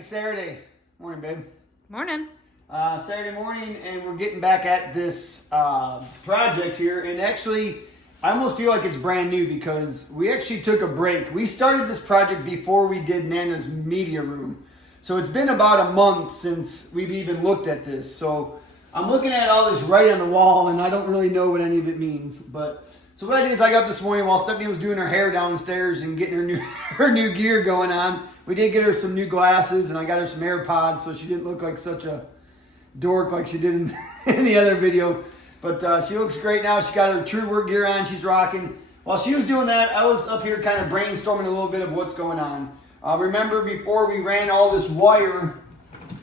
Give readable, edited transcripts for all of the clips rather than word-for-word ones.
Happy Saturday. Morning, babe. Morning. Saturday morning, and we're getting back at this project here. And actually, I almost feel like it's brand new because we actually took a break. We started this project before we did Nana's media room. So it's been about a month since we've even looked at this. So I'm looking at all this writing on the wall, and I don't really know what any of it means. But so what I did is I got up this morning while Stephanie was doing her hair downstairs and getting her new gear going on. We did get her some new glasses, and I got her some AirPods so she didn't look like such a dork like she did in the other video. But she looks great now. She got her true work gear on. She's rocking. While she was doing that, I was up here kind of brainstorming a little bit of what's going on. Remember before we ran all this wire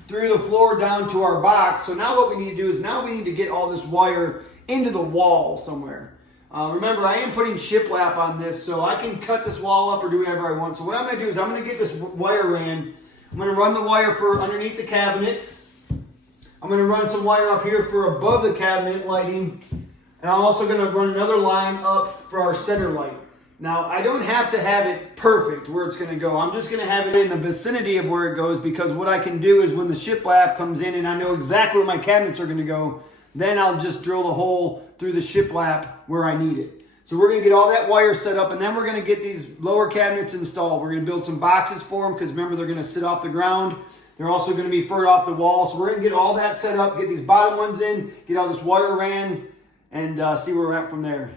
through the floor down to our box. So now what we need to do is now we need to get all this wire into the wall somewhere. Remember, I am putting shiplap on this, so I can cut this wall up or do whatever I want. So what I'm going to do is I'm going to get this wire ran. I'm going to run the wire for underneath the cabinets. I'm going to run some wire up here for above the cabinet lighting. And I'm also going to run another line up for our center light. Now, I don't have to have it perfect where it's going to go. I'm just going to have it in the vicinity of where it goes, because what I can do is when the shiplap comes in and I know exactly where my cabinets are going to go, then I'll just drill the hole through the shiplap where I need it. So we're going to get all that wire set up, and then we're going to get these lower cabinets installed. We're going to build some boxes for them, because remember, they're going to sit off the ground. They're also going to be furred off the wall. So we're going to get all that set up, get these bottom ones in, get all this wire ran, and see where we're at from there.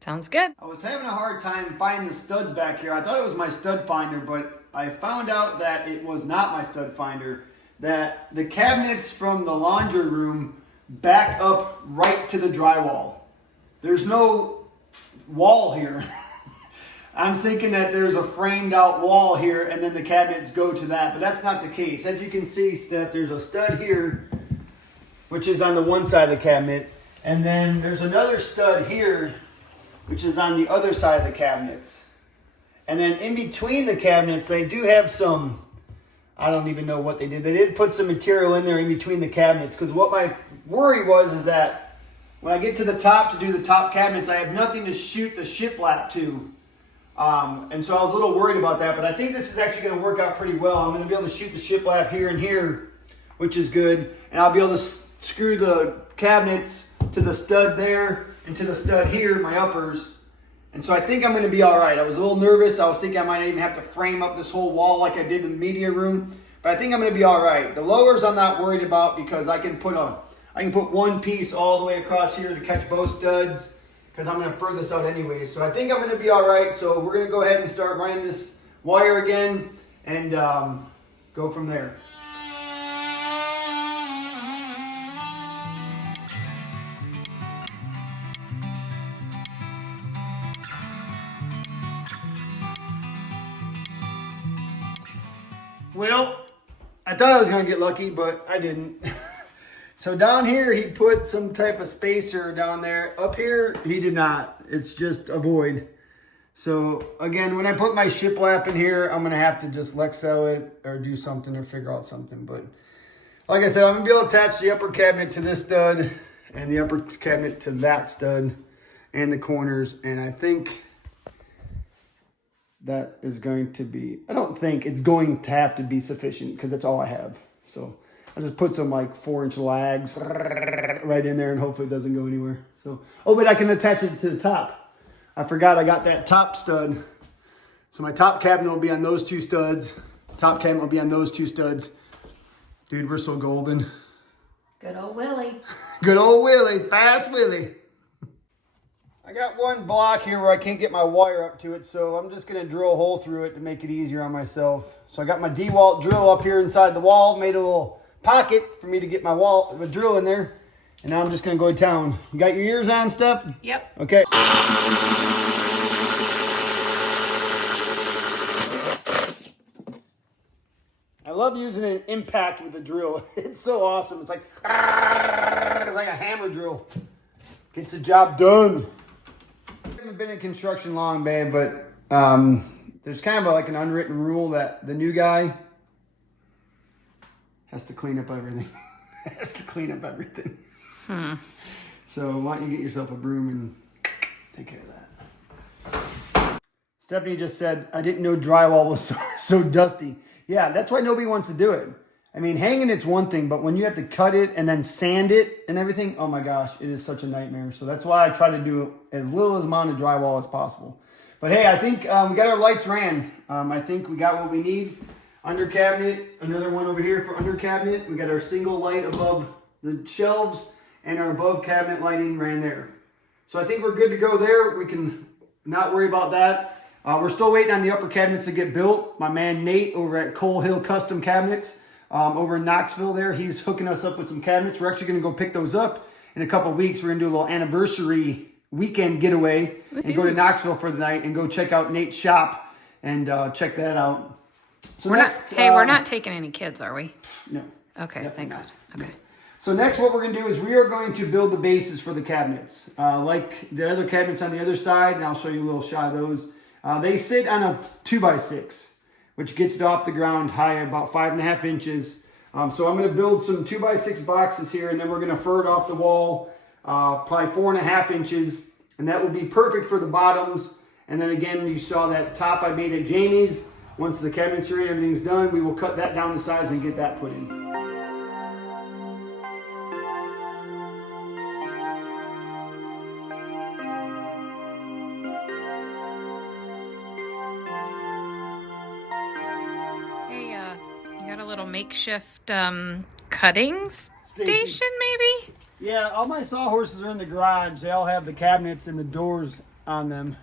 Sounds good. I was having a hard time finding the studs back here. I thought it was my stud finder, but I found out that it was not my stud finder. That the cabinets from the laundry room back up right to the drywall. There's no wall here. I'm thinking that there's a framed out wall here and then the cabinets go to that, but that's not the case. As you can see, Steph, there's a stud here, which is on the one side of the cabinet, and then there's another stud here, which is on the other side of the cabinets. And then in between the cabinets, they do have some, I don't even know what they did. They did put some material in there in between the cabinets, because what my worry was is that when I get to the top to do the top cabinets, I have nothing to shoot the shiplap to. And so I was a little worried about that, but I think this is actually going to work out pretty well. I'm going to be able to shoot the shiplap here and here, which is good. And I'll be able to screw the cabinets to the stud there and to the stud here, my uppers. And so I think I'm going to be all right. I was a little nervous. I was thinking I might even have to frame up this whole wall like I did in the media room. But I think I'm going to be all right. The lowers I'm not worried about, because I can put one piece all the way across here to catch both studs, because I'm going to fur this out anyway. So I think I'm going to be all right. So we're going to go ahead and start running this wire again and go from there. Well, I thought I was going to get lucky, but I didn't. So down here, he put some type of spacer down there. Up here, he did not. It's just a void. So again, when I put my shiplap in here, I'm going to have to just Lexel it or do something or figure out something. But like I said, I'm going to be able to attach the upper cabinet to this stud and the upper cabinet to that stud and the corners. And I think that is going to be, I don't think it's going to have to be sufficient, because that's all I have. So I just put some like 4-inch lags right in there, and hopefully it doesn't go anywhere. So, oh, but I can attach it to the top. I forgot I got that top stud. So my top cabinet will be on those two studs. Top cabinet will be on those two studs. Dude, we're so golden. Good old Willie. Good old Willie, fast Willie. I got one block here where I can't get my wire up to it, so I'm just going to drill a hole through it to make it easier on myself. So I got my Dewalt drill up here inside the wall, made a little pocket for me to get my drill in there, and now I'm just going to go to town. You got your ears on, Steph? Yep. Okay. I love using an impact with the drill. It's so awesome. It's like a hammer drill. Gets the job done. I haven't been in construction long, babe, but there's kind of like an unwritten rule that the new guy has to clean up everything. Has to clean up everything. So why don't you get yourself a broom and take care of that. Stephanie just said, I didn't know drywall was so dusty. Yeah, that's why nobody wants to do it. I mean, hanging it's one thing, but when you have to cut it and then sand it and everything, oh my gosh, it is such a nightmare. So that's why I try to do as little amount of drywall as possible. But hey, I think we got our lights ran. I think we got what we need. Under cabinet, another one over here for under cabinet. We got our single light above the shelves and our above cabinet lighting ran there. So I think we're good to go there. We can not worry about that. We're still waiting on the upper cabinets to get built. My man Nate over at Coal Hill Custom Cabinets over in Knoxville there, he's hooking us up with some cabinets. We're actually going to go pick those up in a couple of weeks. We're going to do a little anniversary weekend getaway and go to Knoxville for the night and go check out Nate's shop and check that out. So we're not taking any kids, are we? No. Okay, thank God. Okay. So next what we're going to do is we are going to build the bases for the cabinets. Like the other cabinets on the other side, and I'll show you a little shot of those. They sit on a 2x6, which gets it off the ground high about 5.5 inches. So I'm going to build some 2x6 boxes here, and then we're going to fur it off the wall probably 4.5 inches, and that will be perfect for the bottoms. And then again, you saw that top I made at Jamie's. Once the cabinets are in, everything's done, we will cut that down to size and get that put in. Makeshift cutting station, maybe? Yeah, all my sawhorses are in the garage. They all have the cabinets and the doors on them.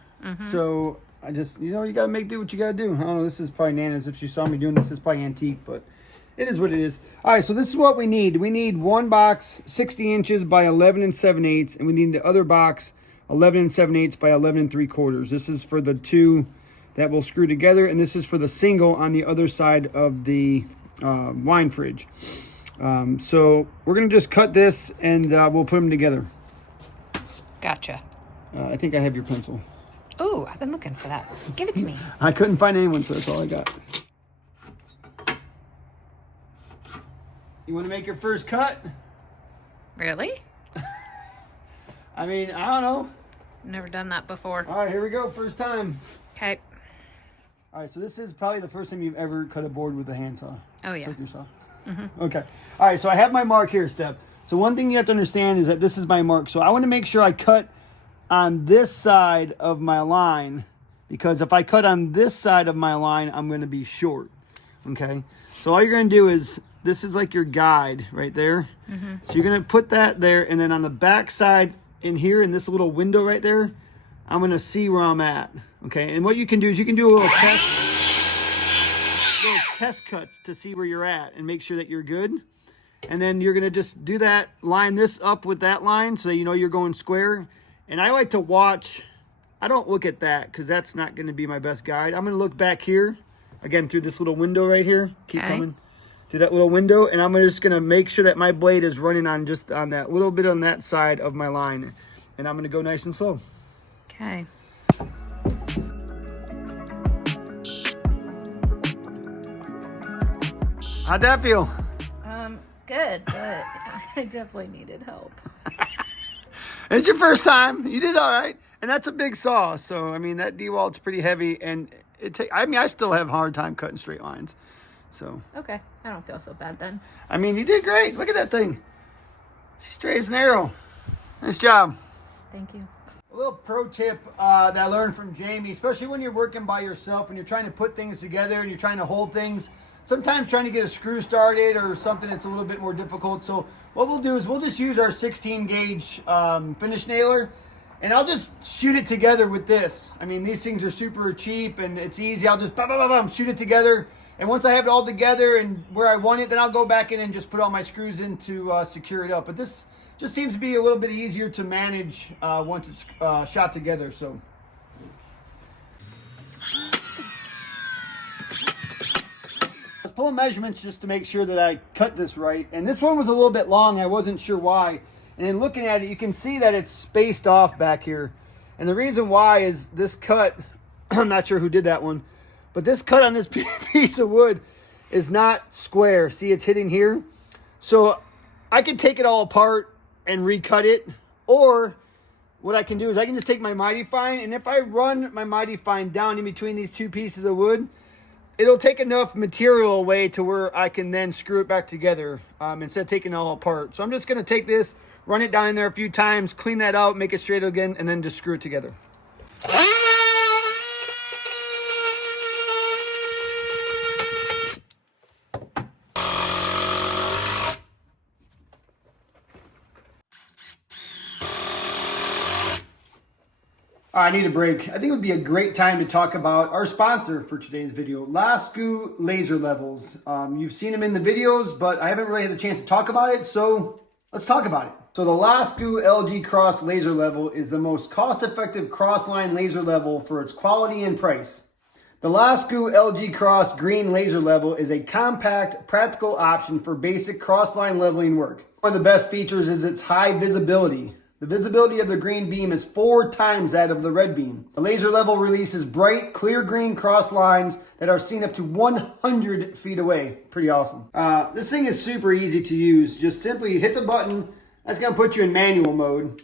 So I just, you gotta make do what you gotta do. I don't know, this is probably Nana's. If she saw me doing this, is probably antique, but it is what it is. All right, so this is what we need. We need one box 60 inches by 11 7/8, and we need the other box 11 7/8 by 11 3/4. This is for the two that will screw together, and this is for the single on the other side of the wine fridge. So we're gonna just cut this and we'll put them together. Gotcha. I think I have your pencil. Oh, I've been looking for that. Give it to me. I couldn't find anyone, so that's all I got. You want to make your first cut? Really? I mean, I don't know. Never done that before. All right, here we go. First time. Okay. All right, so this is probably the first time you've ever cut a board with a handsaw. Oh, yeah. Circular saw. Okay. All right, so I have my mark here, Steph. So one thing you have to understand is that this is my mark. So I want to make sure I cut on this side of my line, because if I cut on this side of my line, I'm going to be short. Okay? So all you're going to do is, this is like your guide right there. So you're going to put that there, and then on the back side in here, in this little window right there, I'm going to see where I'm at. Okay, and what you can do is you can do a little test cuts to see where you're at and make sure that you're good. And then you're going to just do that, line this up with that line so that you know you're going square. And I like to watch, I don't look at that because that's not going to be my best guide. I'm going to look back here, again, through this little window right here. Keep coming through that little window. And I'm just going to make sure that my blade is running on just on that little bit on that side of my line. And I'm going to go nice and slow. Okay. How'd that feel? Good, but I definitely needed help. It's your first time. You did all right. And that's a big saw. So, I mean, that Dewalt's pretty heavy. And I still have a hard time cutting straight lines. So. Okay. I don't feel so bad then. I mean, you did great. Look at that thing. She's straight as an arrow. Nice job. Thank you. A little pro tip that I learned from Jamie, especially when you're working by yourself, when you're trying to put things together and you're trying to hold things. Sometimes trying to get a screw started or something that's a little bit more difficult. So what we'll do is we'll just use our 16 gauge finish nailer, and I'll just shoot it together with this. I mean, these things are super cheap and it's easy. I'll just shoot it together. And once I have it all together and where I want it, then I'll go back in and just put all my screws in to secure it up. But this just seems to be a little bit easier to manage once it's shot together. So. I was pulling measurements just to make sure that I cut this right. And this one was a little bit long. I wasn't sure why. And in looking at it, you can see that it's spaced off back here. And the reason why is this cut, I'm not sure who did that one, but this cut on this piece of wood is not square. See, it's hitting here. So I could take it all apart and recut it. Or what I can do is I can just take my Mighty Fine, and if I run my Mighty Fine down in between these two pieces of wood, it'll take enough material away to where I can then screw it back together instead of taking it all apart. So I'm just going to take this, run it down in there a few times, clean that out, make it straight again, and then just screw it together. I need a break. I think it would be a great time to talk about our sponsor for today's video, Lasco Laser Levels. You've seen them in the videos, but I haven't really had a chance to talk about it, so let's talk about it. So the Lasco LG Cross Laser Level is the most cost-effective cross-line laser level for its quality and price. The Lasco LG Cross Green Laser Level is a compact, practical option for basic cross-line leveling work. One of the best features is its high visibility. The visibility of the green beam is 4 times that of the red beam. The laser level releases bright, clear green cross lines that are seen up to 100 feet away. Pretty awesome. This thing is super easy to use. Just simply hit the button. That's going to put you in manual mode.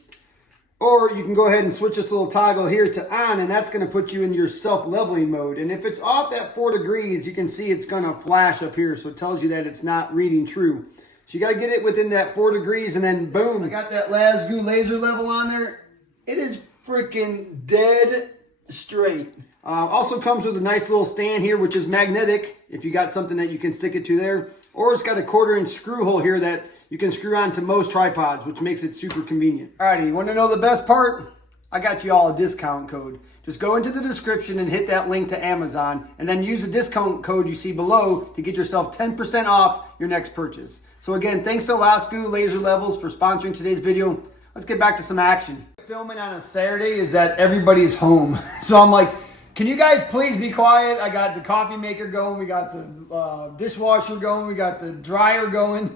Or you can go ahead and switch this little toggle here to on, and that's going to put you in your self-leveling mode. And if it's off at 4 degrees, you can see it's going to flash up here. So it tells you that it's not reading true. So you got to get it within that 4 degrees, and then boom, I got that Lasco laser level on there. It is freaking dead straight. Also comes with a nice little stand here, which is magnetic if you got something that you can stick it to there. Or it's got a 1/4-inch screw hole here that you can screw onto most tripods, which makes it super convenient. Alrighty, you want to know the best part? I got you all a discount code. Just go into the description and hit that link to Amazon, and then use the discount code you see below to get yourself 10% off your next purchase. So again, thanks to Lasco Laser Levels for sponsoring today's video. Let's get back to some action. Filming on a Saturday is that everybody's home. So I'm like, can you guys please be quiet? I got the coffee maker going. We got the dishwasher going. We got the dryer going.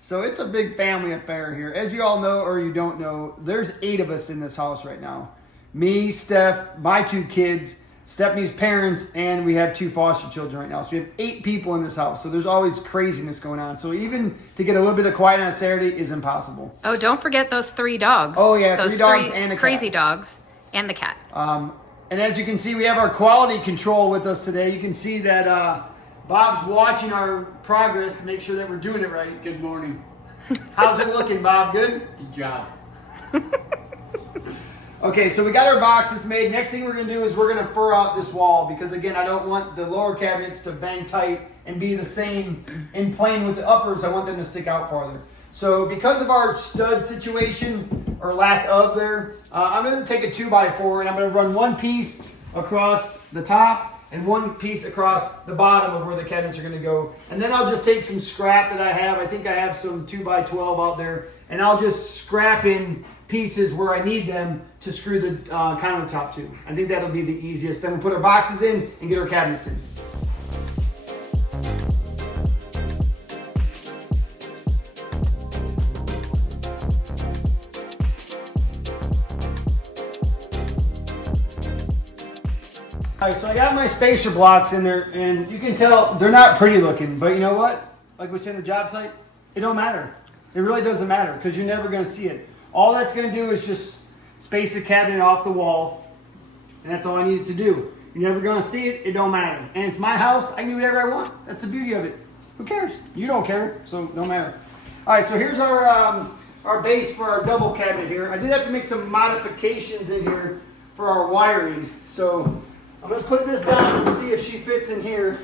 So it's a big family affair here. As you all know, or you don't know, there's 8 of us in this house right now. Me, Steph, my 2 kids, Stephanie's parents, and we have 2 foster children right now. So we have 8 people in this house. So there's always craziness going on. So even to get a little bit of quiet on a Saturday is impossible. Oh, don't forget those 3 dogs. Oh yeah, those 3 dogs and a cat. Crazy dogs and the cat. And as you can see, we have our quality control with us today. You can see that Bob's watching our progress to make sure that we're doing it right. Good morning. How's it looking, Bob? Good? Good job. Okay, so we got our boxes made. Next thing we're going to do is we're going to fur out this wall because, again, I don't want the lower cabinets to bang tight and be the same in plane with the uppers. I want them to stick out farther. So because of our stud situation, or lack of there, I'm going to take a 2x4 and I'm going to run one piece across the top and one piece across the bottom of where the cabinets are going to go. And then I'll just take some scrap that I have. I think I have some 2x12 out there, and I'll just scrap in pieces where I need them to screw the countertop to. I think that'll be the easiest. Then we'll put our boxes in and get our cabinets in. All right, so I got my spacer blocks in there, and you can tell they're not pretty looking, but you know what? Like we said in the job site, it don't matter. It really doesn't matter because you're never going to see it. All that's going to do is just space the cabinet off the wall, and that's all I needed to do. You're never going to see it. It don't matter. And it's my house. I can do whatever I want. That's the beauty of it. Who cares? You don't care, so no matter. All right, so here's our base for our double cabinet here. I did have to make some modifications in here for our wiring. So I'm going to put this down and see if she fits in here.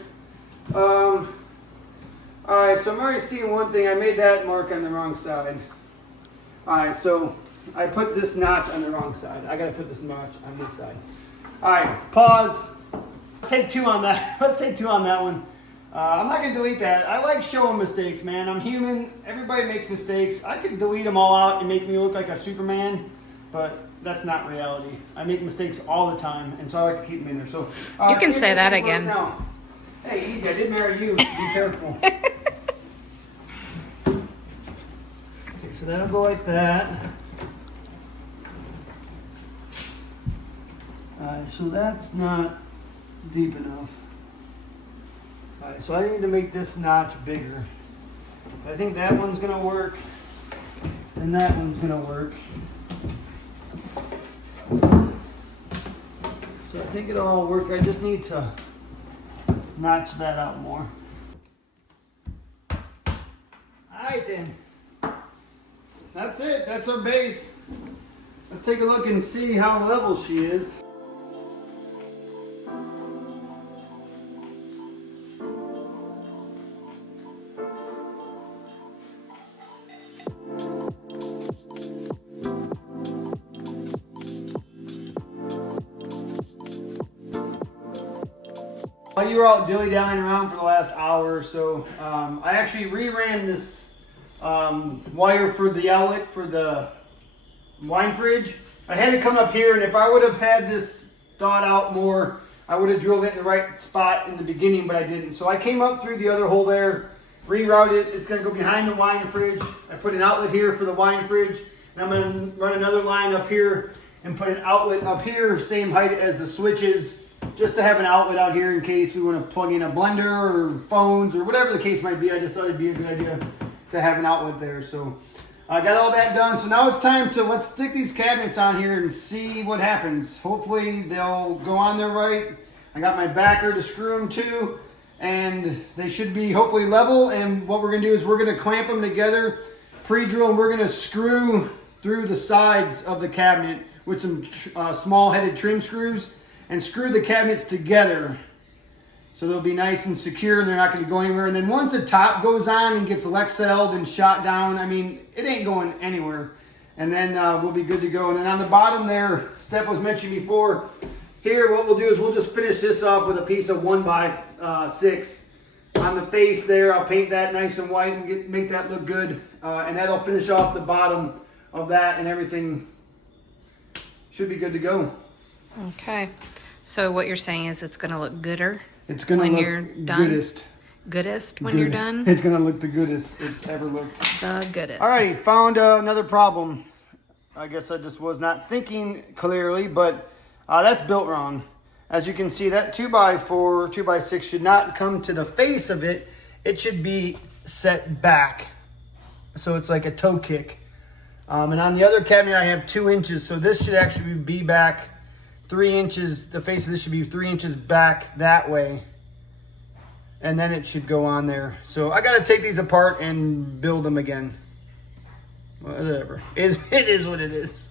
All right, so I'm already seeing one thing. I made that mark on the wrong side. All right, so I put this notch on the wrong side. I got to put this notch on this side. All right, pause. Let's take 2 on that. Let's take 2 on that one. I'm not going to delete that. I like showing mistakes, man. I'm human. Everybody makes mistakes. I could delete them all out and make me look like a Superman, but that's not reality. I make mistakes all the time, and so I like to keep them in there. So You can say that again. Now. Hey, easy. I did marry you. Be careful. Okay, so that'll go like that. Alright, so that's not deep enough. Alright, so I need to make this notch bigger. I think that one's going to work, and that one's going to work. So I think it'll all work. I just need to notch that out more. Alright then. That's it. That's our base. Let's take a look and see how level she is. While you were out dilly-dallying around for the last hour or so, I actually re-ran this wire for the outlet for the wine fridge. I had it come up here, and if I would have had this thought out more, I would have drilled it in the right spot in the beginning, but I didn't. So I came up through the other hole there, rerouted it. It's going to go behind the wine fridge. I put an outlet here for the wine fridge, and I'm going to run another line up here and put an outlet up here, same height as the switches, just to have an outlet out here in case we want to plug in a blender or phones or whatever the case might be. I just thought it'd be a good idea to have an outlet there. So I got all that done. So now it's time to let's stick these cabinets on here and see what happens. Hopefully they'll go on there right. I got my backer to screw them to, and they should be hopefully level. And what we're gonna do is we're gonna clamp them together, pre-drill, and we're gonna screw through the sides of the cabinet with some small headed trim screws and screw the cabinets together so they'll be nice and secure and they're not going to go anywhere. And then once the top goes on and gets Lexelled and shot down, I mean, it ain't going anywhere. And then we'll be good to go. And then on the bottom there, Steph was mentioning before, here what we'll do is we'll just finish this off with a piece of 1x6 on the face there. I'll paint that nice and white and make that look good. And that'll finish off the bottom of that, and everything should be good to go. Okay. So what you're saying is it's going to look gooder. It's going to look you're done? goodest. Goodest when you're done? It's going to look the goodest it's ever looked. The goodest. Alrighty, found another problem. I guess I just was not thinking clearly, but that's built wrong. As you can see, that 2x4, 2x6 should not come to the face of it. It should be set back. So it's like a toe kick. And on the other cabinet, I have 2 inches. So this should actually be back 3 inches. The face of this should be 3 inches back that way. And then it should go on there. So I got to take these apart and build them again. Whatever. It is what it is.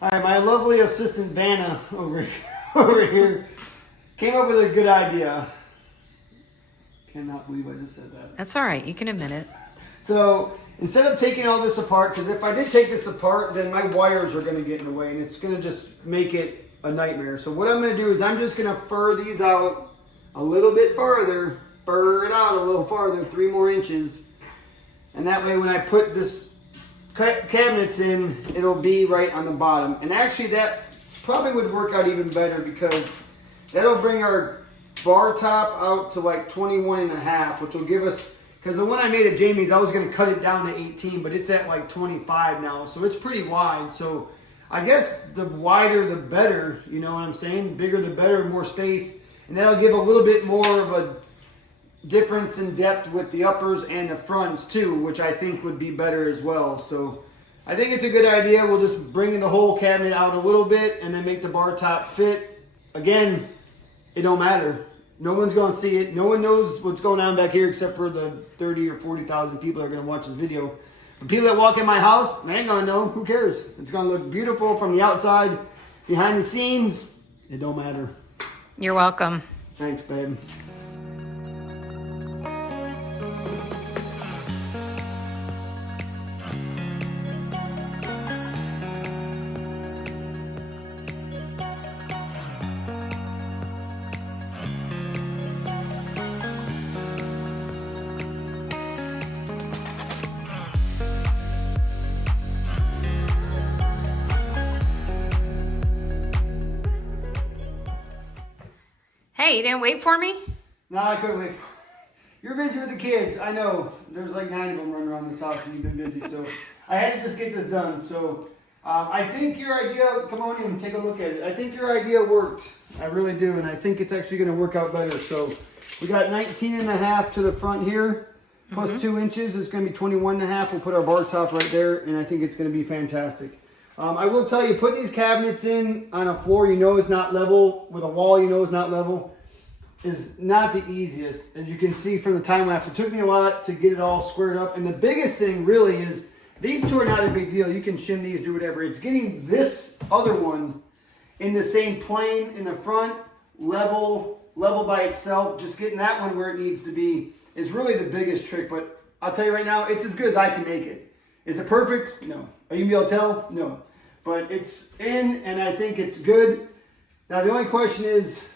All right, my lovely assistant Vanna over here came up with a good idea. Cannot believe I just said that. That's all right. You can admit it. So instead of taking all this apart, because if I did take this apart, then my wires are going to get in the way and it's going to just make it a nightmare. So what I'm going to do is I'm just going to fur these out a little bit farther, fur it out a little farther, 3 more inches. And that way when I put this cabinets in, it'll be right on the bottom. And actually that probably would work out even better because that'll bring our bar top out to like 21.5, which will give us, because the one I made at Jamie's, I was going to cut it down to 18, but it's at like 25 now. So it's pretty wide. So I guess the wider the better, you know what I'm saying? Bigger the better, more space. And that'll give a little bit more of a difference in depth with the uppers and the fronts too, which I think would be better as well. So I think it's a good idea. We'll just bring the whole cabinet out a little bit and then make the bar top fit. Again, it don't matter. No one's going to see it. No one knows what's going on back here except for the 30 or 40,000 people that are going to watch this video. The people that walk in my house, they ain't going to know. Who cares? It's going to look beautiful from the outside. Behind the scenes, it don't matter. You're welcome. Thanks, babe. Hey, you didn't wait for me? No, I couldn't wait. You're busy with the kids. I know. There's like 9 of them running around this house and you've been busy. So I had to just get this done. So I think your idea, come on in and take a look at it. I think your idea worked. I really do. And I think it's actually going to work out better. So we got 19.5 to the front here. Plus 2 inches is going to be 21.5. We'll put our bar top right there. And I think it's going to be fantastic. I will tell you, put these cabinets in on a floor you know is not level, with a wall you know is not level. is not the easiest. As you can see from the time lapse, it took me a lot to get it all squared up. And the biggest thing really is these two are not a big deal. You can shim these, do whatever. It's getting this other one in the same plane in the front, level by itself. Just getting that one where it needs to be is really the biggest trick. But I'll tell you right now, it's as good as I can make it. Is it perfect? No. Are you gonna be able to tell? No. But it's in, and I think it's good. Now the only question is,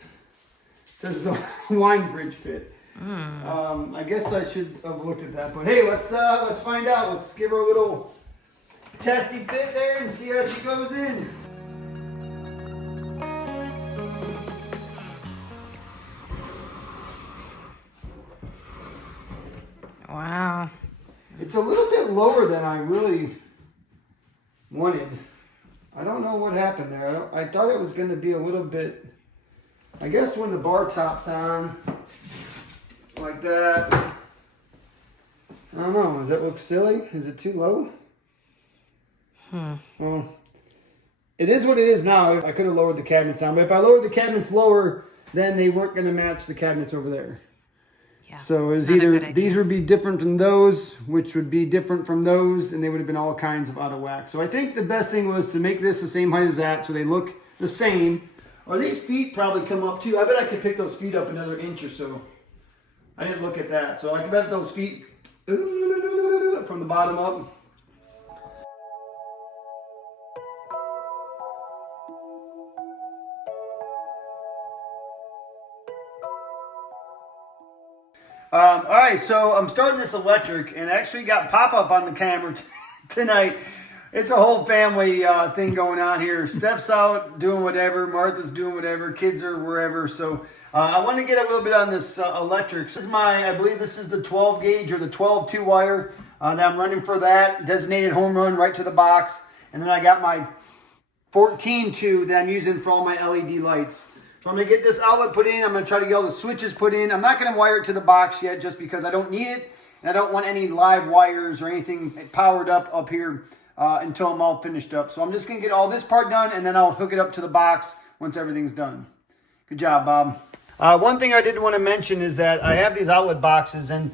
does the wine fridge fit? I guess I should have looked at that. But hey, let's find out. Let's give her a little testy fit there and see how she goes in. Wow. It's a little bit lower than I really wanted. I don't know what happened there. I thought it was going to be a little bit, I guess when the bar top's on, like that. I don't know. Does that look silly? Is it too low? Well, it is what it is now. I could have lowered the cabinets down, but if I lowered the cabinets lower, then they weren't going to match the cabinets over there. Yeah. So it's either these would be different from those, which would be different from those, and they would have been all kinds of out of whack. So I think the best thing was to make this the same height as that, so they look the same. Or these feet probably come up too. I bet I could pick those feet up another inch or so. I didn't look at that. So I can bet those feet from the bottom up. All right, so I'm starting this electric, and I actually got pop-up on the camera tonight. It's a whole family thing going on here. Steph's out doing whatever. Martha's doing whatever. Kids are wherever. So I want to get a little bit on this electric. This is I believe this is the 12 gauge or the 12 2-wire that I'm running for that. Designated home run right to the box. And then I got my 14 2 that I'm using for all my LED lights. So I'm going to get this outlet put in. I'm going to try to get all the switches put in. I'm not going to wire it to the box yet just because I don't need it. And I don't want any live wires or anything powered up here until I'm all finished up. So I'm just going to get all this part done and then I'll hook it up to the box once everything's done. Good job, Bob. One thing I did want to mention is that I have these outlet boxes. And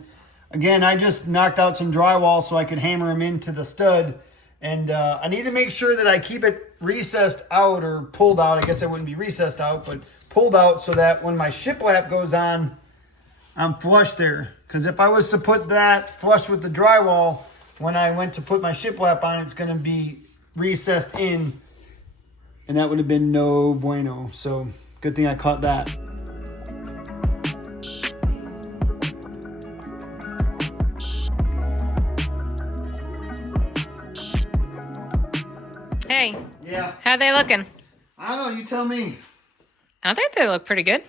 again, I just knocked out some drywall so I could hammer them into the stud. And I need to make sure that I keep it recessed out or pulled out. I guess it wouldn't be recessed out, but pulled out so that when my shiplap goes on, I'm flush there. Because if I was to put that flush with the drywall, when I went to put my shiplap on, it's going to be recessed in. And that would have been no bueno. So good thing I caught that. Hey. Yeah. How they looking? I don't know. You tell me. I think they look pretty good.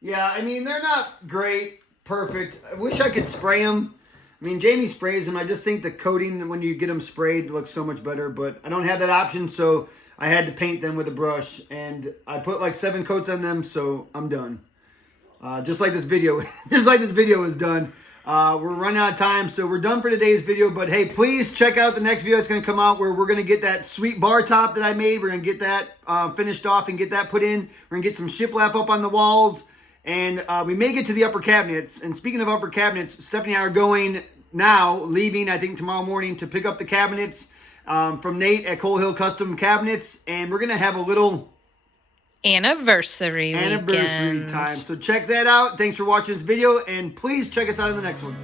Yeah, I mean, they're not great, perfect. I wish I could spray them. I mean, Jamie sprays them. I just think the coating, when you get them sprayed, looks so much better. But I don't have that option, so I had to paint them with a brush. And I put like 7 coats on them, so I'm done. Just like this video. Just like this video is done. We're running out of time, so we're done for today's video. But hey, please check out the next video that's going to come out where we're going to get that sweet bar top that I made. We're going to get that finished off and get that put in. We're going to get some shiplap up on the walls. And we may get to the upper cabinets. And speaking of upper cabinets, Stephanie and I are going now, leaving, I think, tomorrow morning to pick up the cabinets from Nate at Coal Hill Custom Cabinets. And we're going to have a little anniversary weekend. Time. So check that out. Thanks for watching this video. And please check us out in the next one.